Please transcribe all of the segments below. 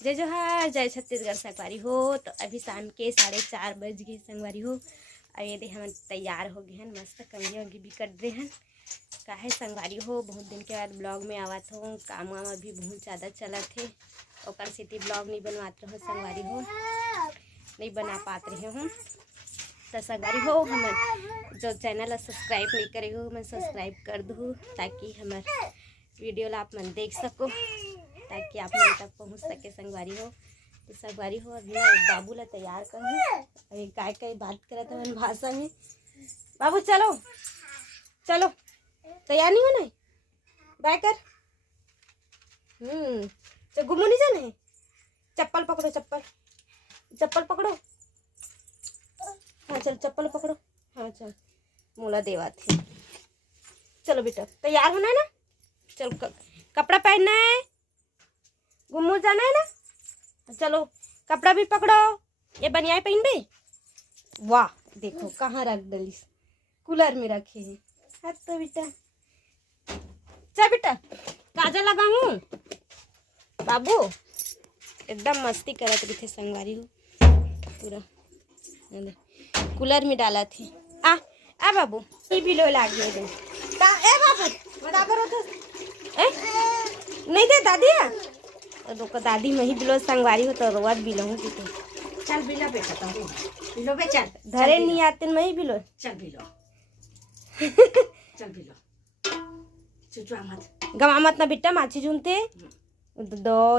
जय जोहार, जय छत्तीसगढ़ संगवारी हो। तो अभी शाम के 4:30 बज गए संगवारी हो। और ये दे हम तैयार हो गए हैं, मस्त कंगी वंगी भी कर दे हैं। काहे संगवारी हो, बहुत दिन के बाद ब्लॉग में आवत हो। काम वाम अभी बहुत ज़्यादा चलत है, और सिटी ब्लॉग नहीं बनवाते हो संगवारी हो, नहीं बना पाते रहे हूँ। तो संगवारी हो, हम जो चैनल सब्सक्राइब नहीं करे हो, मैं सब्सक्राइब कर दूँ ताकि हमारे वीडियो ला आप मन देख सको, ताकि आप मन तक पहुँच सके संगवारी हो। तो संगवारी हो, अभी मैं बाबू ला तैयार करूँ। अभी काय काय बात करत है भाषा में। बाबू चलो चलो, तैयार नहीं होना है, बाय कर। चल घूमो नहीं जाना है। चप्पल पकड़ो, चप्पल चप्पल पकड़ो। हाँ चल चप्पल पकड़ो। हाँ चल मोला देवा थे। चलो बेटा, तैयार होना है ना। चल कपड़ा पहनना है, घूमो जाना है ना। चलो कपड़ा भी पकड़ो। ये बनियाई पहन बे। वाह देखो कहाँ रख डली, कूलर में रखे हैं। हाँ तो बेटा चल बेटा, काजल लगाऊं। बाबू एकदम मस्ती करत रही थे संगवारी हो, पूरा कूलर में डाला थे। आ बाबू ये भी लो लाग गए दे। ए बाबू बराबर होता ए नहीं दे दादी है। तो दादी मैं ही बिलो संगवारी हो, तो रोवत बिलो हूँ कि चल बिलो बेटा, तो बिलो बे चल। धरे नहीं आते मैं ही बिलो। चल बिलो चल बिलो, चुचुआ मत, गवा मत ना बेटा, माची झूमते दो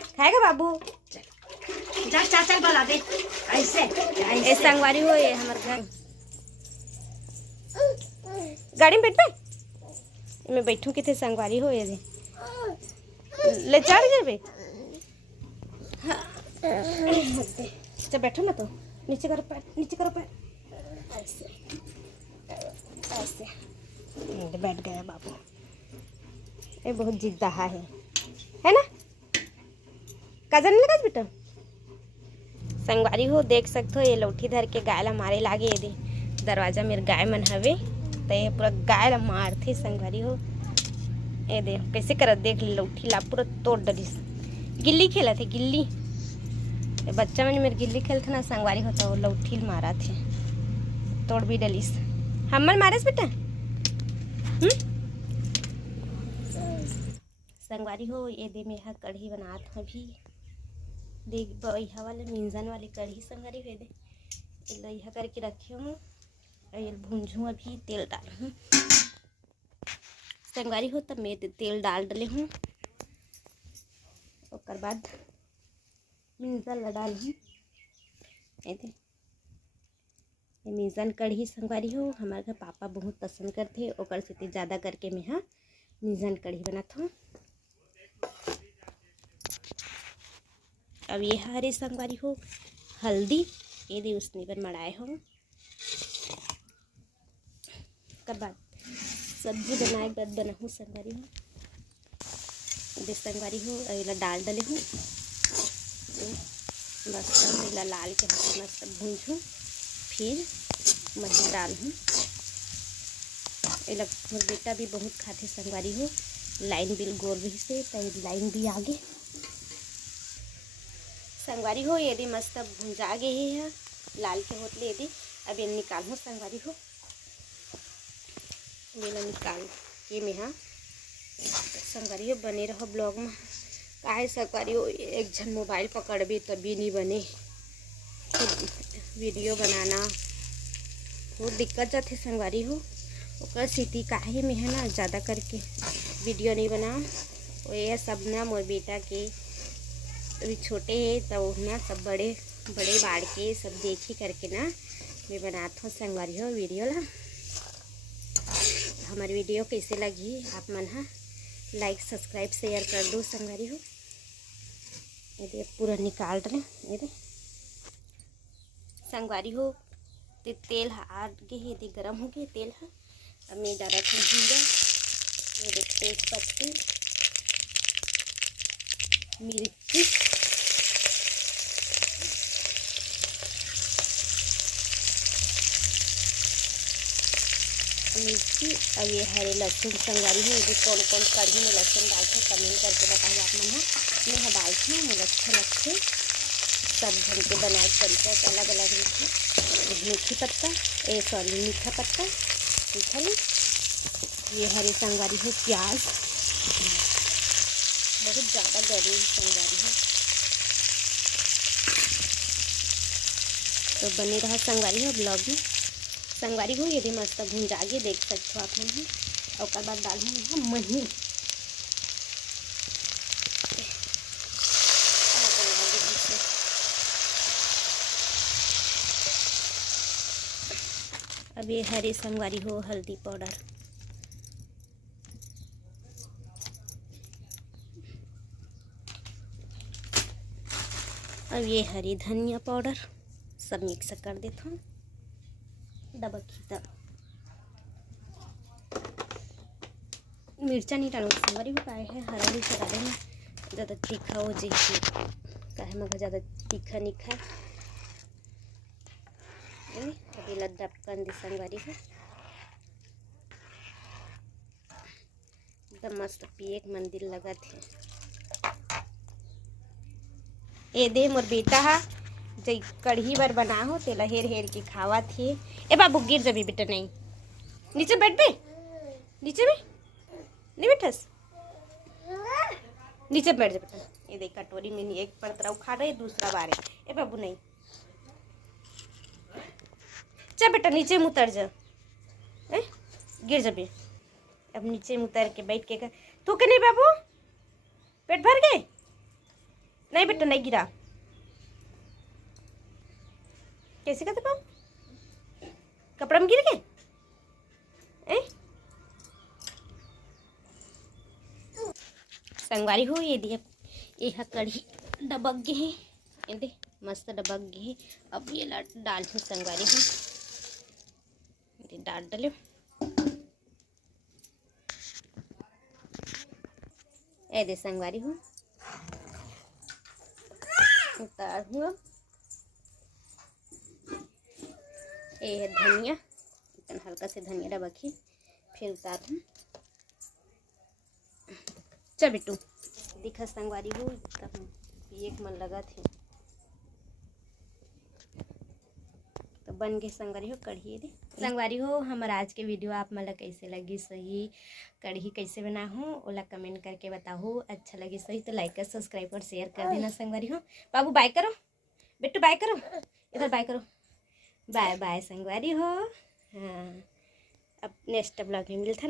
खाएगा बाबू। चल चल चल बोला दे ऐसे ऐसे संगवारी हो। ये हमारे घर गाड़ी में बैठ पे, मैं बैठूं कितने संगवारी हो। ये ले चढ़ गए बे। चल बैठो ना, तो नीचे करो पैर, नीचे करो पैर। ऐसे ऐसे बैठ गया बाबू। ये बहुत जिद्दा है ना। काजल नहीं लगा बेटा। संगवारी हो देख सकते हो, ये लौठी धर के गाय ला मारे लागे। ये दे दरवाजा मेरे गाय मन हवे, तो ये पूरा गाय ला मारथे संगवारी हो। ये दे कैसे करत देख, लौठी ला पूरा तोड़ डलिस। गिल्ली खेला थे गिल्ली, ये बच्चा मैंने मेरे गिल्ली खेलते ना संगवारी हो, तो लौठी मारा थे, तोड़ भी डलिस। हमर मारेस बेटा। संगवारी हो, ये दे मेरा कढ़ी बनात हूँ अभी। देख बइहा वाले मिंजन वाली कढ़ी संगवारी हो। दे लोहा करके रखे हूँ, और ये भूंजूँ अभी तेल डालूँ संगवारी हो। तब मैं तेल डाल डले हूँ, और बाद मिंजन डालूँ। ये मिंजन कढ़ी संगवारी हो, हमारे घर पापा बहुत पसंद करते, और से ज़्यादा करके मैं हाँ मिंजन कढ़ी बनाता हूँ। अब ये हरे संगवारी हो हल्दी, ये दे उसने पर मड़ाए हो। कर बाद सब्जी बनाए के बाद बनाऊँ संगवारी हो। दे संगवारी हो अला डाल डले हूँ, बस अला लाल के मस्त भूंजूँ, फिर महीन डाल हूँ। एला मोर बेटा भी बहुत खाते संगवारी हो। लाइन बिल गोल रही से, तो लाइन भी आगे संगवारी हो। यदि मस्त भुंजा गे है लाल के होतले, यदि अब ये निकाल हो संगवारी हो। मेला निकाल के मैं हाँ संगवारी हो बने रहो ब्लॉग में। काहे संगवारी हो, एक झन मोबाइल पकड़बे तभी नहीं बने वीडियो बनाना, बहुत दिक्कत जाते संगवारी हो। ओकर सिटी काहे में है ना ज़्यादा करके वीडियो नहीं बना। और यह सब ना मोर बेटा के अभी छोटे है, तो ना सब बड़े बड़े बाढ़ के सब देखी करके ना मैं बनाता हूँ संगवारी हो वीडियो ला। हमारी वीडियो कैसे लगी आप मन हाँ लाइक सब्सक्राइब शेयर कर दो संगवारी हो। ये पूरा निकाल रहे ये संगवारी हो। तेल आगे ही गरम हो गया तेल है। अब मैं डाला था जीरा, ये तेज पत्ती, मिर्ची, मिर्ची थी। अब ये हरे लहसुन संगवारी है। ये कौन कौन कढ़ी में लहसुन डालते कमेंट करके बताओ आप मन। मैं डालती हूँ, मुझे अच्छा लगते सब भर के बनाए तरीका अलग अलग मीठी मीठी पत्ता मीठा पत्ता ठीक है। ये हरे संगवारी है प्याज, बहुत ज़्यादा गर्मी संगवारी है। तो बने रहा संगवारी हो ब्लॉग में। संगवारी हो यदि मस्त भुंजागे देख सकते हो आप मन। और बाद डालूँ मही अब ये हरे संगवारी हो हल्दी पाउडर, अब ये हरी धनिया पाउडर सब मिक्स कर देता हूँ दबकी तब। मिर्चा नहीं डालूँ संगवारी हो पाए है हरा मिर्चा डालेंगे ज़्यादा तीखा हो जाए काहे मगर ज़्यादा तीखा नहीं खाए। अभी लद्दा कंदी संगवारी है एकदम मस्त पिए एक मंदिर लगा थे। ए दे मोर बेटा हा जै कढ़ी बर बना हो तेला हेर हेर के खावा थे। ए बाबू गिर जबी बेटा, नहीं नीचे बैठ बे, नीचे में नहीं बैठस, नीचे बैठ जा बेटा। ये देख कटोरी में एक परतरा उखा रहे दूसरा बारे। ए बाबू नहीं, चल बेटा नीचे में उतर जा, गिर जबे। अब नीचे में उतर के बैठ के तू के नहीं बाबू पेट भर गए, नहीं बेटा नहीं गिरा। कैसे करते बाबू कपड़ा में गिर गए? संगवारी हो ये दिया ये कढ़ी डबक गए हैं, ये दे मस्त डबक गए हैं। अब ये डाल संगवारी हो डाल डाले ए दे संगवारी हो उतार हूँ। अब ये है धनिया, हल्का से धनिया डबकी फिर उतार हूँ। चल बिट्टू दिखा संगवारी हो एक मन लगा थे तो बन गए संगवारी हो कढ़ी दे। संगवारी हो हमारा आज के वीडियो आप मला कैसे लगी सही कढ़ी कैसे बना हूँ ओला कमेंट करके बताओ। अच्छा लगे सही तो लाइक कर सब्सक्राइब और शेयर कर देना। संगवारी हो बाबू बाय करो, बिट्टू बाय करो, इधर बाय करो, बाय बाय संगवारी हो। हाँ अब नेक्स्ट ब्लॉग में मिलता।